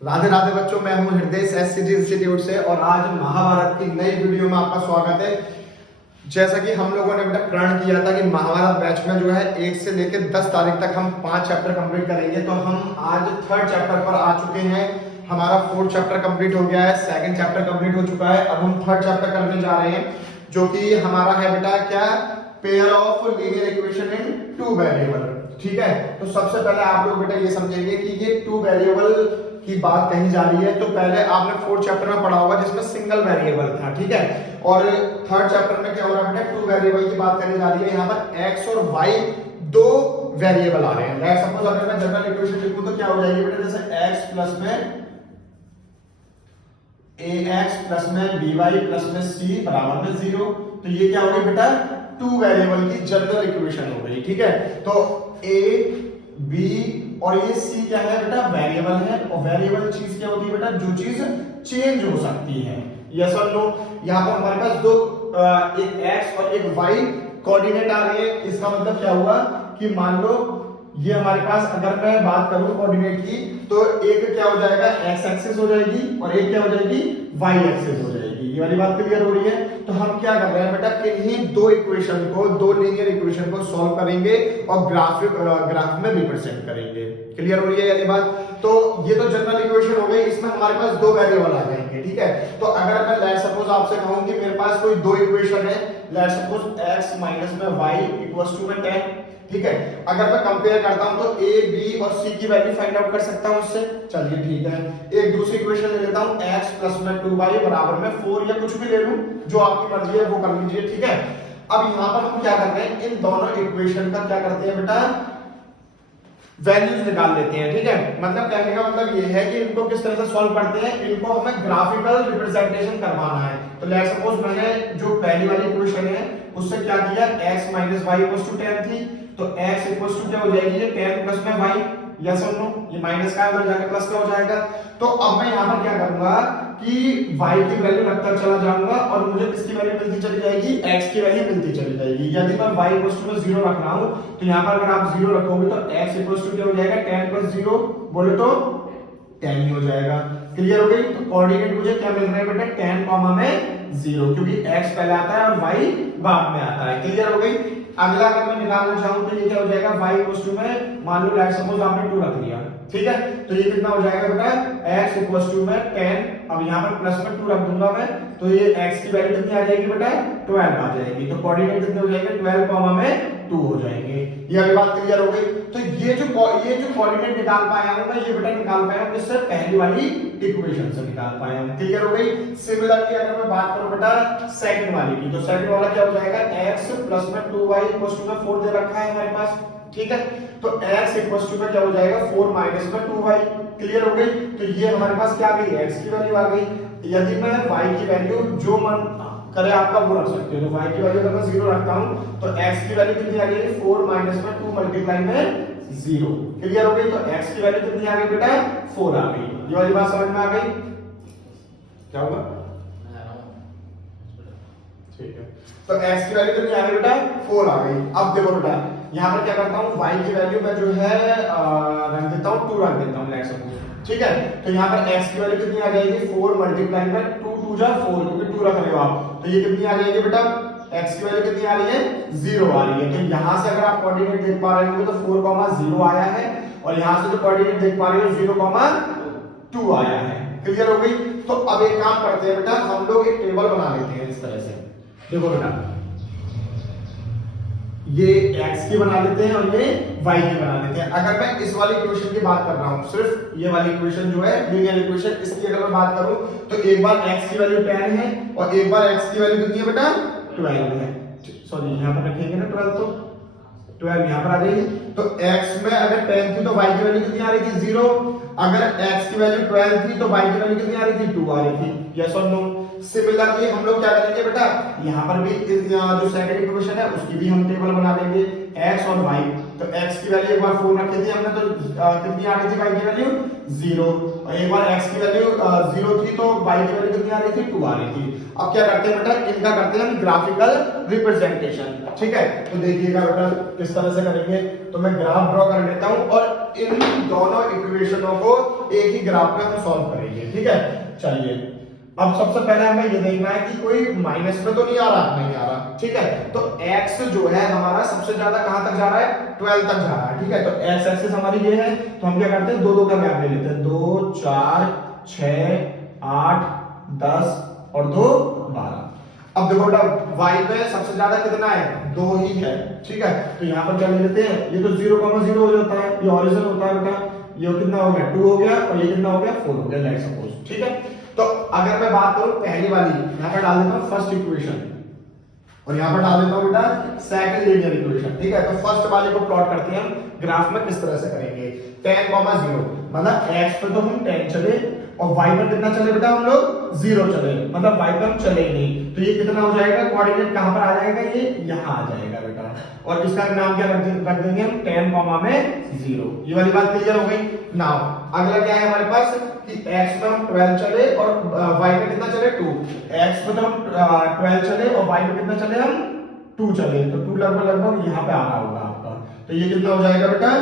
राधे राधे बच्चों, मैं हूं हृदय एससीजी इंस्टीट्यूट से और आज महाभारत की नई वीडियो में आपका स्वागत है। जैसा कि हम लोगों ने बेटा प्रण किया था कि महाभारत बैच में जो है 1 से लेकर 10 तारीख तक हम 5 चैप्टर कंप्लीट करेंगे, तो हम आज 3rd चैप्टर पर आ चुके हैं। हमारा 4th चैप्टर कंप्लीट हो गया है, 2nd चैप्टर कंप्लीट हो चुका है। अब हम 3rd चैप्टर करने जा रहे हैं, जो कि हमारा है बेटा क्या, pair of linear equation in 2 variable. ठीक है, तो सबसे पहले आप लोग बेटा ये समझेंगे कि ये 2 वेरिएबल की बात कही जा रही है। तो पहले आपने 4th चैप्टर में पढ़ा होगा जिसमें सिंगल वेरिएबल था, ठीक है। और 3rd चैप्टर में क्या हो रहा है बेटा, 2 वेरिएबल की बात करी जा रही है। यहाँ पर x और y दो वेरिएबल आ रहे हैं। लेट्स सपोज अगर मैं जनरल इक्वेशन लिखूं तो क्या हो जाएगी बेटा, जैसे x प्लस में ax प्लस में by प्लस में c बराबर में 0। तो ये क्या हो गई बेटा, 2 वेरिएबल की जनरल इक्वेशन हो गई, ठीक है। तो a b और ये c क्या है बेटा, वेरिएबल है। और वेरिएबल चीज क्या होती है बेटा, जो चीज चेंज हो सकती है। यस और नो। यहाँ पर हमारे पास दो एक x और एक y कोऑर्डिनेट आ रहे हैं। इसका मतलब क्या हुआ कि मान लो ये हमारे पास, अगर मैं बात करूं कोऑर्डिनेट की, तो एक क्या हो जाएगा, x एक्सिस हो जाएगी और एक क्या हो जाएगी, y एक्सिस हो जाएगी। ये वाली बात क्लियर हो रही है। तो हम क्या कर रहे हैं बेटा, इन्हीं दो इक्वेशन को, दो लीनियर इक्वेशन को सॉल्व करेंगे और ग्राफ में रिप्रेजेंट करेंगे। क्लियर हो रही है ये बात। तो ये तो जनरल इक्वेशन हो गई, इसमें हमारे पास दो वेरिएबल आ जाएंगे, ठीक है। तो अगर मैं लेट्स सपोज आपसे कहूं कि मेरे पास कोई दो इक्वेशन है, लेट्स सपोज x माइनस में y इक्वल्स टू में 10, ठीक है। अगर मैं कंपेयर करता हूं तो a b और c की वैल्यू फाइंड आउट कर सकता हूं उससे। चलिए ठीक है, एक दूसरी इक्वेशन ले लेता हूं, x प्लस में 2y बराबर में 4, या कुछ भी ले लूं, जो आपकी मर्जी है वो कर लीजिए, ठीक है। अब यहां पर हम क्या कर रहे हैं, इन दोनों इक्वेशन का क्या करते हैं बेटा, वैल्यूज निकाल लेते हैं, ठीक है। मतलब कहने का मतलब ये है कि इनको किस तरह से सॉल्व करते हैं, इनको हमें ग्राफिकल रिप्रेजेंटेशन करवाना है। तो लेट्स सपोज मैंने जो पहली वाली इक्वेशन है उससे क्या किया, x minus y equals to 10 थी, तो x इक्वल्स टू क्या हो जाएगी, ये 10 प्लस में y, यस और नो। ये माइनस का उधर जाकर प्लस का हो जाएगा। तो अब मैं यहां पर क्या करूंगा कि y की वैल्यू रखता चला जाऊंगा और मुझे किसकी वैल्यू मिलती चली जाएगी, x की वैल्यू मिलती चली जाएगी। यदि मैं y इक्वल्स टू में 0 रख रहा हूं, तो यहां पर अगर आप 0 रखोगे तो x इक्वल्स टू क्या हो जाएगा, 10 प्लस 0 बोले तो 10 ही हो जाएगा। क्लियर हो गई। तो कोऑर्डिनेट मुझे क्या मिल रहा है बेटा, 10 कॉमा में 0, क्योंकि x पहले आता है और y बाद में आता है। क्लियर हो गई। अगला अगर मैं निकालना चाहूं तो ये क्या हो जाएगा, y इक्वल्स टू में मान लो लेट्स सपोज आपने 2 रख लिया, ठीक है। तो ये कितना हो जाएगा बेटा, x इक्वल्स टू में 10, अब यहां पर प्लस में 2 रख दूंगा मैं, तो ये x की वैल्यू कितनी आ जाएगी बेटा, 12 आ जाएगी। तो कोऑर्डिनेट कितने हो जाएंगे, 12 कॉमा में 2 हो जाएंगे। ये वाली बात क्लियर हो गई। तो ये जो कोऑर्डिनेट निकाल पाया हूं मैं, ये बेटा निकाल पाया हूं किससे, पहली वाली इक्वेशन से निकाल पाया हूं। क्लियर हो गई। सिमिलरली अगर मैं बात करूं बेटा सेकंड वाली की, तो सेकंड वाला क्या हो जाएगा, x प्लस में 2y इक्वल्स टू में 4 दे रखा है हमारे पास, ठीक है। तो x इक्वल्स टू में क्या हो जाएगा, 4 माइनस में 2y। क्लियर हो गई। तो ये हमारे पास क्या आ गई, x की वैल्यू आ गई। यदि मैं y की वैल्यू जो मन करे आपका वो रख सकते हो, तो y की वैल्यू अगर मैं 0 रखता हूं तो x की वैल्यू कितनी आ गई, 4 माइनस में 2 मल्टीप्लाई में 0। क्लियर हो गई। तो x की वैल्यू कितनी आ गई बेटा, 4 आ गई। ये वाली बात समझ में आ गई। क्या होगा, ठीक है। तो x की वैल्यू कितनी आ गई बेटा, 4 आ गई। अब देखो बेटा यहां पर क्या करता हूं, y की वैल्यू मैं जो है रख देता हूं 2 रख देता हूं, लेट्स सपोज, ठीक है। तो यहां पर x की वैल्यू कितनी आ जाएगी, 4 मल्टीप्लाई में 2 2 जा 4, क्योंकि 2 रख रहे हो आप, तो ये कितनी आ जाएगी बेटा, x की वैल्यू कितनी आ रही है, 0 आ रही है। तो यहां से अगर आप कोऑर्डिनेट देख पा रहे हो तो 4,0 आया है, और यहां से जो कोऑर्डिनेट देख पा रहे हो 0,2 आया है। क्लियर हो गई। तो अब एक काम करते हैं बेटा, हम लोग एक टेबल बना लेते हैं इस तरह से। देखो बेटा ये x की बना लेते हैं और ये y की बना लेते हैं। अगर मैं इस वाली इक्वेशन की बात कर रहा हूं, सिर्फ ये वाली इक्वेशन जो है लीनियर इक्वेशन, इसकी अगर मैं बात करूं तो एक बार x की वैल्यू 10 है और एक बार x की वैल्यू कितनी है बेटा, 12 है। सॉरी यहां पर रखेंगे ना 12, तो 12 यहां पर आ जाएगी। तो x में अगर 10 थी तो y की वैल्यू कितनी आ रही थी, 0। अगर x की वैल्यू 12 थी तो y की वैल्यू कितनी आ रही थी, 2 आ रही थी। यस और नो। सिमिलरली हम लोग क्या करेंगे बेटा, यहां पर भी जो सेकंड इक्वेशन है उसकी भी हम टेबल बना लेंगे, x और y तो x की वैल्यू एक बार 4 रखी थी हमने, तो कितनी आ रही थी y की वैल्यू 0, और एक बार x की वैल्यू 0 थी तो y की वैल्यू कितनी आ रही थी 2 आ रही थी। अब क्या करते हैं बेटा, इनका करते हैं हम ग्राफिकल रिप्रेजेंटेशन, ठीक है। तो देखिएगा बेटा किस तरह से करेंगे, तो मैं ग्राफ ड्रॉ कर लेता हूं और इन दोनों इक्वेशनों को एक ही ग्राफ पे हम सॉल्व करेंगे, ठीक है। चलिए अब सबसे पहले हमें ये देखना है कि कोई माइनस में तो नहीं आ रहा, नहीं आ रहा, ठीक है। तो x जो है हमारा सबसे ज्यादा कहां तक जा रहा है, 12 तक जा रहा है, ठीक है। तो x एक्सिस हमारी ये है, तो हम क्या करते हैं 2 2 का मैप ले लेते हैं, 2 4 6 8 10 और 2 12। अब देखो बेटा y में सबसे ज्यादा कितना है, 2 ही है, ठीक है। तो यहाँ पर क्या ले लेते हैं, ये तो 0,0 हो जाता है, ये ओरिजिन होता है बेटा, ये कितना हो गया 2 हो गया, और ये कितना हो गया 4 हो गया, लेट्स सपोज, ठीक है। तो अगर मैं बात करूं पहली वाली, यहां पर डाल देता हूं फर्स्ट इक्वेशन और यहां पर डाल देता हूं बेटा सेकंड लीनियर इक्वेशन, ठीक है। तो फर्स्ट वाले को प्लॉट करते हैं हम ग्राफ में, किस तरह से करेंगे, tan 0 मतलब x पे तो हम 10 चले और y पर कितना चले बेटा, हम लोग 0 चले, मतलब y पर हम चले ही नहीं, तो ये कितना हो जाएगा, कोऑर्डिनेट कहां पर आ जाएगा, ये यहां आ जाएगा बेटा, और इसका नाम क्या रख देंगे हम, tan में 0। ये वाली बात क्लियर हो गई। नाउ अगला क्या है हमारे पास कि x पे हम 12 चले और y पे कितना चले 2, x पे तो हम 12 चले और y पे कितना चले हम 2 चले, तो 2 लगभग यहाँ पे आ रहा होगा आपका, तो ये कितना हो जाएगा बेटा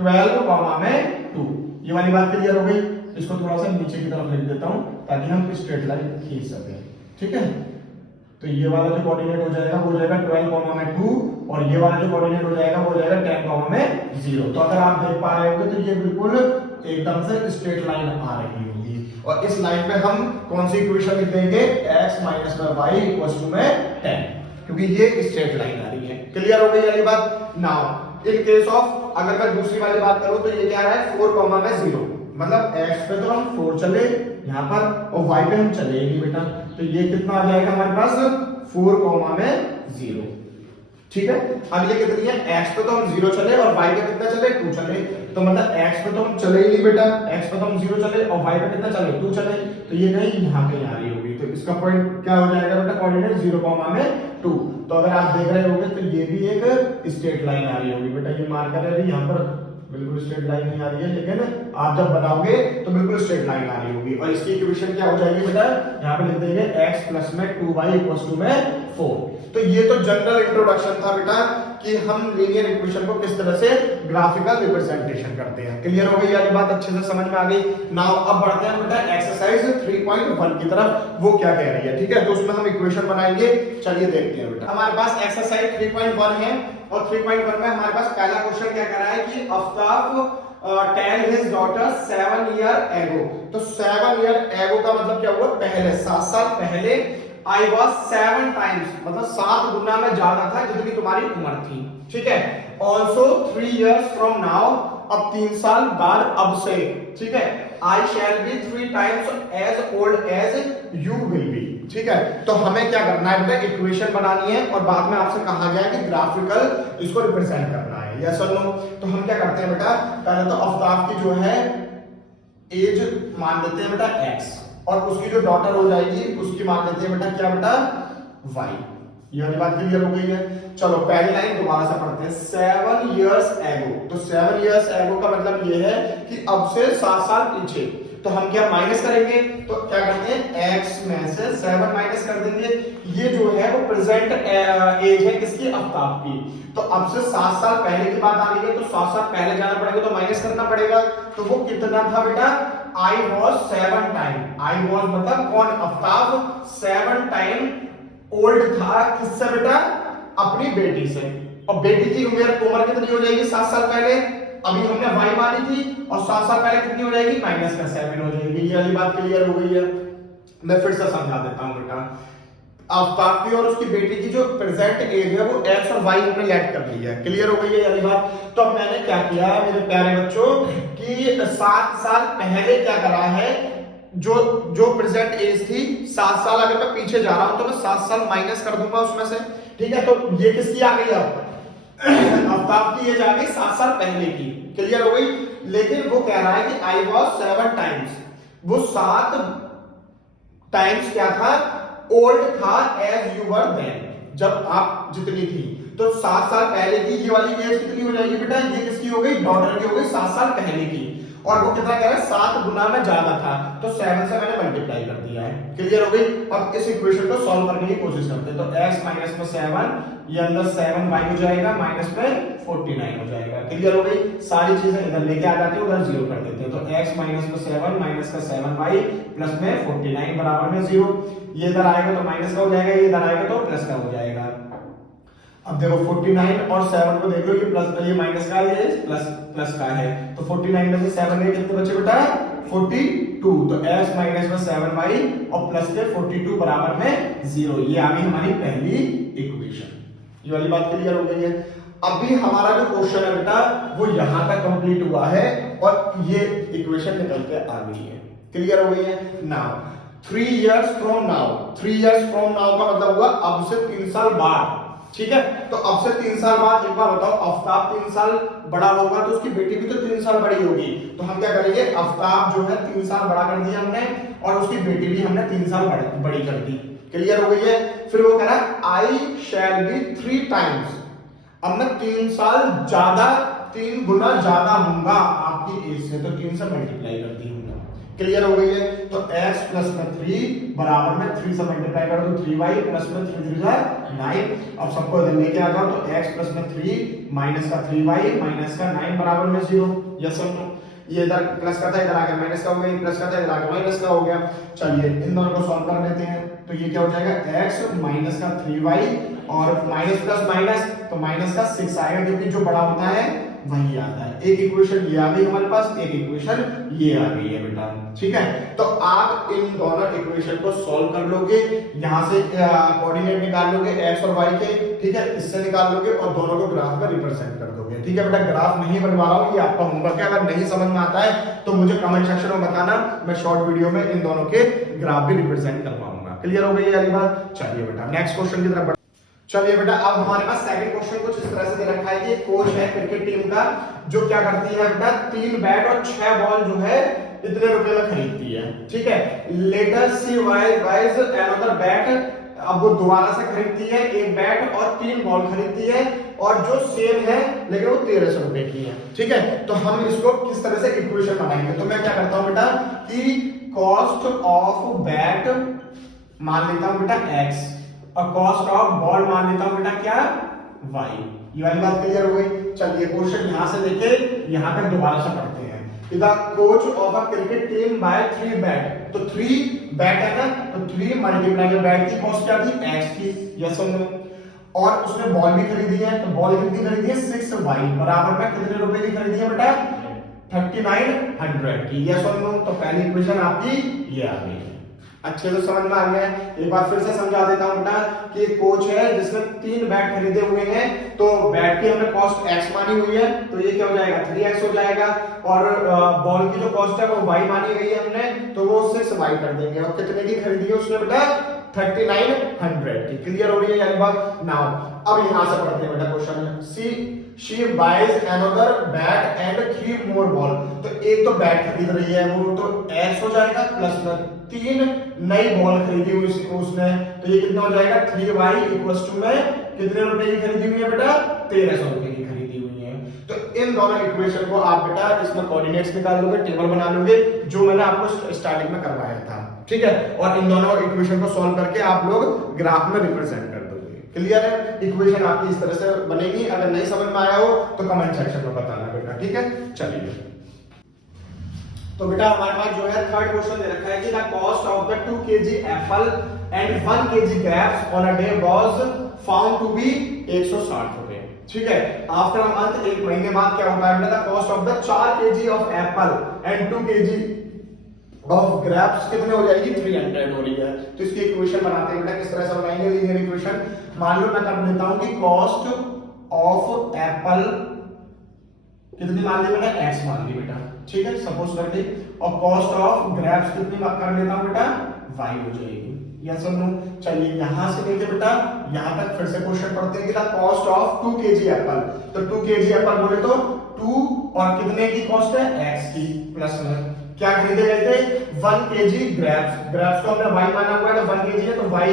12 में 2। ये वाली बात क्लियर हो गई। इसको थोड़ा सा नीचे की तरफ लिख देता हूं ताकि हम स्ट्रेट लाइन खींच सकें, ठीक है। तो ये वाला जो कोऑर्डिनेट हो जाएगा वो हो जाएगा 12 में 2, और ये वाला जो कोऑर्डिनेट हो जाएगा वो हो जाएगा 10 में 0। तो अगर आप देख पा रहे होंगे तो ये बिल्कुल एकदम से स्ट्रेट लाइन आ रही होगी, और इस लाइन पे हम कौन सी इक्वेशन लिख देंगे, x minus y equals to में 10, क्योंकि ये स्ट्रेट लाइन आ रही है। क्लियर हो गई वाली बात। नाउ इन केस ऑफ अगर मैं दूसरी वाली बात करूं तो ये क्या रहा है 4 में 0, मतलब x पे तो हम 4 चले यहाँ पर और y पे हम चले ही नहीं बेटा, तो ये कितना आ जाएगा हमारे पास 4 में 0, ठीक है। अब ये कितनी है, x पे तो हम 0 चले और y पे कितना चले 2 चले, तो मतलब x पे तो हम चले ही नहीं बेटा, x पे तो हम 0 चले और y पे कितना चले 2 चले, तो ये कहीं यहाँ कहीं आ रही होगी, तो इसका पॉइंट क्या हो जाएगा बेटा, कोऑर्डिनेट 0 में 2। तो अगर आप देख रहे होंगे तो ये भी एक स्ट्रेट लाइन आ रही होगी बेटा, ये मार्कर है अभी यहाँ पर बिल्कुल स्ट्रेट लाइन नहीं आ रही है, लेकिन आप जब बनाओगे तो बिल्कुल स्ट्रेट लाइन आ रही होगी, और इसकी इक्वेशन क्या हो जाएगी बेटा, यहाँ पे लिख देंगे x प्लस में 2y इक्वल्स टू में 4। तो ये तो जनरल इंट्रोडक्शन था बेटा कि हम लीनियर इक्वेशन को किस तरह से ग्राफिकल रिप्रेजेंटेशन करते हैं। क्लियर हो गई वाली बात, अच्छे से समझ में आ गई। नाउ अब बढ़ते हैं बेटा एक्सरसाइज 3.1 की तरफ, वो क्या कह रही है, ठीक है। तो उसमें हम इक्वेशन बनाएंगे, चलिए देखते हैं बेटा। हमारे पास एक्सरसाइज 3.1 है और 3.1 में हमारे पास पहला क्वेश्चन क्या कर रहा है कि Aftab tell his daughter 7 year ago. तो 7 ईयर एगो का मतलब क्या हुआ, पहले 7 साल पहले, आई वॉज 7 टाइम्स मतलब 7 गुना में ज्यादा था जितनी तुम्हारी उम्र थी, ठीक है। ऑल्सो 3 years फ्रॉम नाउ, अब 3 साल बाद अब से, ठीक है। I shall be 3 times as old as you will be, ठीक है। तो हमें क्या करना है बेटा, इक्वेशन बनानी है और बाद में आपसे कहा गया है कि ग्राफिकल इसको रिप्रेजेंट करना है, यस और नो। तो हम क्या करते हैं बेटा, पहले तो आफ्ताब की जो है एज मान लेते हैं बेटा x, और उसकी जो डॉटर हो जाएगी उसकी मान लेते हैं बेटा क्या बेटा y। ये वाली बात क्लियर हो गई है। चलो पहली लाइन दोबारा से पढ़ते हैं, 7 years ago। तो 7 years ago का मतलब ये है कि अब से 7 साल पीछे। तो हम क्या माइनस करेंगे, तो क्या करते हैं x में से 7 माइनस कर देंगे। ये जो है वो प्रेजेंट एज है किसकी, आफ्ताब की। तो अब से 7 साल पहले की बात आ रही है, तो 7 साल पहले जाना पड़ेगा, तो माइनस करना पड़ेगा। तो वो कितना था बेटा, I was 7 time, I was मतलब कौन, आफ्ताब 7 टाइम ओल्ड था किससे बेटा, अपनी बेटी से। और बेटी की उम्र कितनी हो जाएगी 7 साल पहले, अभी हमने y मानी थी, और 7 साल पहले कितनी हो जाएगी, माइनस का 7 हो जाएगी। ये वाली बात क्लियर हो गई है। मैं फिर से समझा देता हूं बेटा, आफ्ताब की और उसकी बेटी की जो प्रेजेंट एज है वो x और y हमने लेट कर ली है। क्लियर हो गई है ये बात। तो अब मैंने क्या किया मेरे प्यारे बच्चों कि 7 साल पहले क्या करा है, जो प्रेजेंट एज थी 7 साल, अगर मैं पीछे जा रहा हूं तो मैं 7 साल माइनस कर दूंगा उसमें से, ठीक है। तो ये किसकी आ गई, अब आफ्ताब की एज आ गई 7 साल पहले की। क्लियर हो गई। लेकिन वो कह रहा है कि आई वॉज 7 टाइम्स, वो 7 टाइम्स क्या था, ओल्ड था एज यू वर देन, जब आप जितनी थी। तो 7 साल पहले की ये वाली एज कितनी हो जाएगी बेटा, ये किसकी हो गई, डॉटर की हो गई 7 साल पहले की, और वो कितना कह रहा है 7 गुना में ज्यादा था, तो 7 से मैंने मल्टीप्लाई कर दिया है। क्लियर हो गई। अब इस इक्वेशन को सॉल्व करने की कोशिश करते हैं। तो x माइनस में 7, ये अंदर 7y हो जाएगा, माइनस में 49 हो जाएगा। क्लियर हो गई। सारी चीजें इधर लेके आ जाती है, उधर 0 कर देते हैं। तो x माइनस में 7 माइनस का 7y प्लस में 49 बराबर में 0। ये इधर आएगा तो माइनस का हो जाएगा, ये इधर आएगा तो प्लस का हो जाएगा। अब देखो 49 और 7 को देख लो, ये प्लस, ये माइनस का, ये प्लस का है, तो 49 में से 7 गए, कितने बचे बेटा 42। तो x माइनस में 7y और प्लस के 42 बराबर में 0। ये आ गई हमारी पहली इक्वेशन। ये वाली बात क्लियर हो गई है। अभी हमारा जो क्वेश्चन है बेटा वो यहां तक कंप्लीट हुआ है और ये इक्वेशन निकल के आ गई है। क्लियर हो गई है। Now 3 years from now, 3 years from now का मतलब हुआ अब से 3 साल बाद। ठीक है, तो अब से 3 साल बाद एक बार बताओ, आफ्ताब 3 साल बड़ा होगा तो उसकी बेटी भी तो 3 साल बड़ी होगी। तो हम क्या करेंगे, आफ्ताब जो है 3 साल बड़ा कर दिया हमने और उसकी बेटी भी हमने 3 साल बड़ी कर दी। क्लियर हो गई है। फिर वो कह रहा है आई शैल बी 3 टाइम्स, अब मैं 3 साल ज्यादा, 3 गुना ज्यादा होऊंगा आपकी एज से, तो 3 से मल्टीप्लाई कर दी हमने। क्लियर हो गई है। तो x प्लस में 3 बराबर में 3 से मल्टीप्लाई कर दो, 3y प्लस में 3 9। अब सबको इधर लेके आ जाओ, तो x प्लस में 3 माइनस का 3y माइनस का 9 बराबर में 0। यस और नो। ये इधर प्लस का था, इधर आके माइनस का हो गया, प्लस का था, इधर आके माइनस का हो गया। चलिए इन दोनों को सॉल्व कर लेते हैं। तो ये क्या हो जाएगा, x माइनस का 3y और माइनस प्लस माइनस, तो माइनस का 6 आएगा, क्योंकि जो बड़ा होता है वही आता है। एक इक्वेशन ये आ गई हमारे पास, एक इक्वेशन ये आ गई है बेटा। ठीक है, तो आप इन दोनों इक्वेशन को सॉल्व कर लोगे, यहां से कोऑर्डिनेट निकाल लोगे x और y के। ठीक है, इससे निकाल लोगे और दोनों को ग्राफ में रिप्रेजेंट कर दोगे। ठीक है बेटा, ग्राफ नहीं बनवा रहा हूं, ये आपका होमवर्क है। अगर नहीं समझ में आता है तो मुझे कमेंट सेक्शन में बताना, मैं शॉर्ट वीडियो में इन दोनों के ग्राफ भी रिप्रेजेंट करवाऊंगा। क्लियर हो गई वाली बात। चलिए बेटा नेक्स्ट क्वेश्चन की तरफ। चलिए बेटा, अब हमारे पास सेकंड क्वेश्चन कुछ इस तरह से दे रखा है कि कोच है क्रिकेट टीम का, जो क्या करती है बेटा, 3 बैट और 6 बॉल जो है इतने रुपए में खरीदती है। ठीक है, लेटर सी बाइज अनदर बैट, अब वो दोबारा से खरीदती है 1 बैट और 3 बॉल खरीदती है, और जो सेम है लेकिन वो 1300 रुपए की है। ठीक है, तो हम इसको किस तरह से इक्वेशन बनाएंगे। तो मैं क्या करता हूं बेटा कि कॉस्ट ऑफ बैट मान लेता हूं बेटा x और कॉस्ट ऑफ बॉल मान लेता हूं बेटा क्या, y। ये वाली बात क्लियर हो गई। चलिए क्वेश्चन यहां से लेके यहां तक दोबारा से पढ़ते हैं। The coach of a cricket team by 3 bat, तो 3 बैट है ना, तो 3 मल्टीप्लाई में बैट की कॉस्ट क्या थी, x थी। यस और नो। और उसने बॉल भी खरीदी है, तो बॉल कितनी खरीदी है, 6y बराबर में कितने रुपए की खरीदी है बेटा, 3900 की। यस और नो। तो पहली इक्वेशन आपकी ये आ गई। अच्छे से समझ में आ गया। एक बार फिर से समझा देता हूं बेटा कि एक कोच है जिसने 3 बैट खरीदे हुए हैं, तो बैट की हमने कॉस्ट x मानी हुई है, तो ये क्या हो जाएगा 3x हो जाएगा, और बॉल की जो कॉस्ट है वो y मानी गई है हमने, तो वो 6y कर देंगे। और कितने की खरीदी है उसने बेटा, 3900 की। क्लियर हो रही है यानी बात। नाउ अब यहां से पढ़ते हैं बेटा question. she buys another bat and 3 more ball, तो एक तो बैट खरीद रही है वो, तो x हो जाएगा प्लस में 3 नई बॉल खरीदी हुई उसने, तो ये कितना हो जाएगा 3y इक्वल्स टू में कितने रुपए की खरीदी हुई है बेटा, 1300 रुपए की खरीदी हुई है। तो इन दोनों इक्वेशन को आप बेटा इसमें कोऑर्डिनेट्स निकाल लोगे, टेबल बना लोगे, जो मैंने आपको स्टार्टिंग में करवाया था। ठीक है, और इन दोनों इक्वेशन को सॉल्व करके आप लोग ग्राफ में रिप्रेजेंट कर दोगे। क्लियर है, इक्वेशन आपकी इस तरह से बनेगी। अगर नहीं समझ में आया हो तो कमेंट सेक्शन में बताना बेटा। ठीक है, चलिए तो बेटा हमारे पास जो है थर्ड क्वेश्चन दे रखा है कि the cost of the 2 kg apple and 1 kg grapes on a day was found to be 160 रुपए। ठीक है, आफ्टर अ मंथ, एक महीने बाद क्या होता है बेटा, the cost of the 4 kg of Apple and 2 kg of grapes कितने हो जाएगी, 300 हो रही है। तो इसकी इक्वेशन बनाते हैं बेटा, किस तरह से बनाएंगे लीनियर इक्वेशन। मान लो मैं कर लेता हूं कि कॉस्ट ऑफ एप्पल कितनी मान ली बेटा, x मान ली बेटा। ठीक है, सपोज करके, और कॉस्ट ऑफ ग्रेप्स कितनी कर लेता हूं बेटा, y हो जाएगी। यस और नो। चलिए यहां से लेके बेटा यहां तक फिर से क्वेश्चन पढ़ते हैं कि the cost of 2 kg Apple, तो 2 kg एप्पल बोले तो 2 और कितने की कॉस्ट है, x की, प्लस में क्या खरीदे गए थे, 1 kg ग्रेप्स। ग्रेप्स को हमने y माना हुआ है, तो 1 kg है तो y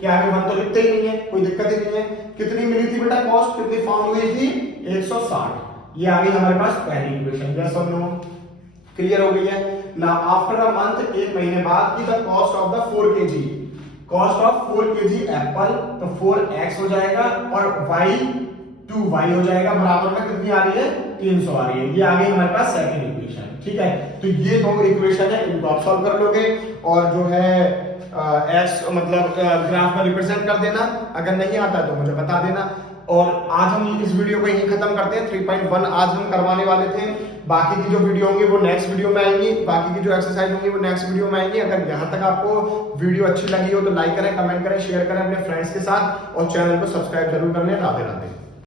कि आगे 1 तो लिखते ही नहीं है, कोई दिक्कत ही नहीं है। कितनी मिली थी बेटा कॉस्ट, कितनी फाउंड हुई थी 160। ये आ गई हमारे पास पहली इक्वेशन। यस और नो, क्लियर हो गई है ना। आफ्टर अ मंथ, एक महीने बाद की the cost of the 4 kg, cost of 4 kg Apple, तो 4x हो जाएगा और y 2y हो जाएगा, बराबर में कितनी आ रही है 300 आ रही है। ये आ गई हमारे पास सेकंड इक्वेशन, ठीक है। तो ये दो इक्वेशन है, इनको आप सॉल्व कर लोगे और जो है x मतलब ग्राफ में रिप्रेजेंट कर देना। अगर नहीं आता तो मुझे बता देना। और आज हम इस वीडियो को यहीं खत्म करते हैं। 3.1 आज हम करवाने वाले थे, बाकी की जो वीडियो होंगी वो नेक्स्ट वीडियो में आएंगी, बाकी की जो एक्सरसाइज होंगी वो नेक्स्ट वीडियो में आएंगी। अगर यहाँ तक आपको वीडियो अच्छी लगी हो तो लाइक करें, कमेंट करें, शेयर करें अपने फ्रेंड्स के साथ और चैनल को सब्सक्राइब जरूर कर लें। राधे राधे।